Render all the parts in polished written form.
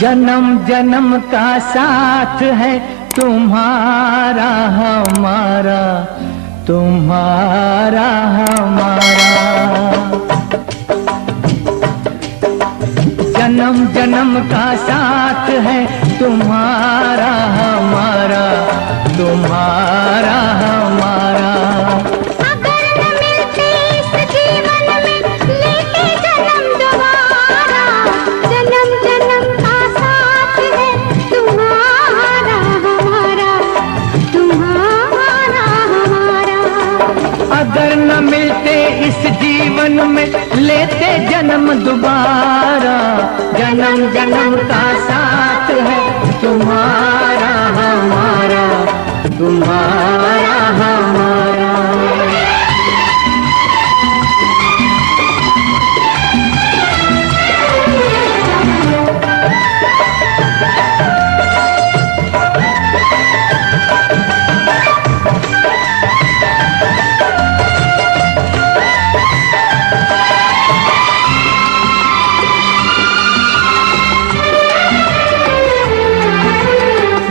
जन्म जन्म का साथ है तुम्हारा हमारा, तुम्हारा हमारा। जन्म जन्म का साथ है तुम्हारा हमारा, तुम्हारा हमारा। अगर न मिलते इस जीवन में लेते जन्म दोबारा, जन्म जन्म का साथ है तुम्हारा हमारा, तुम्हारा हमारा। अगर न मिलते इस जीवन में लेते जन्म दोबारा, जन्म जन्म का साथ है तुम्हारा हमारा, तुम्हारा हमारा।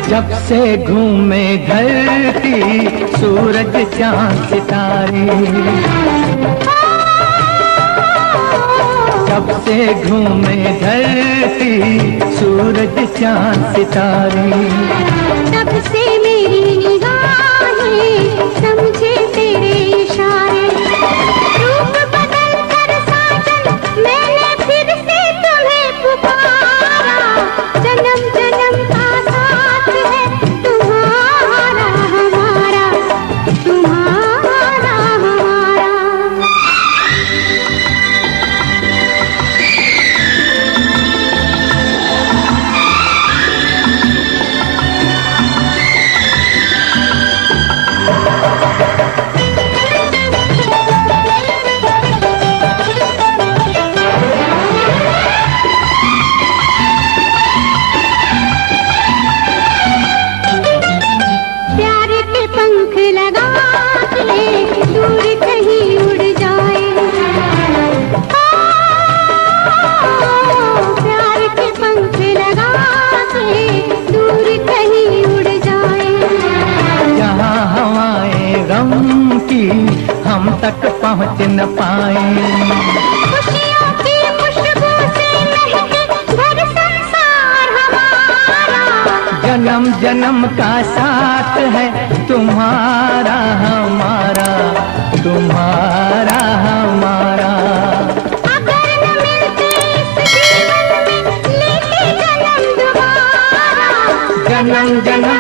जब से घूमे धरती सूरज चांद सितारे, जब से घूमे धरती सूरज चांद सितारे, तब से मेरी निगाहें समझे तेरे इशारे। रूप बदल कर साजन मैंने फिर से तुम्हें पुकारा, जन्म जन्म का साथ है तुम्हारा हमारा, तुम्हारा हमारा। प्यार के पंख लगा के दूर कहीं उड़ जाए, प्यार के पंख लगा के दूर कहीं उड़ जाए। जहाँ हवाएं गम की हम तक पहुँच न पाए, खुशियों की खुशबू से महके घर संसार हमारा, जन्म जन्म का साथ है तुम्हारा हमारा, तुम्हारा हमारा। अगर न मिलते इस जीवन में लेते जन्म दोबारा, जन्म जन्म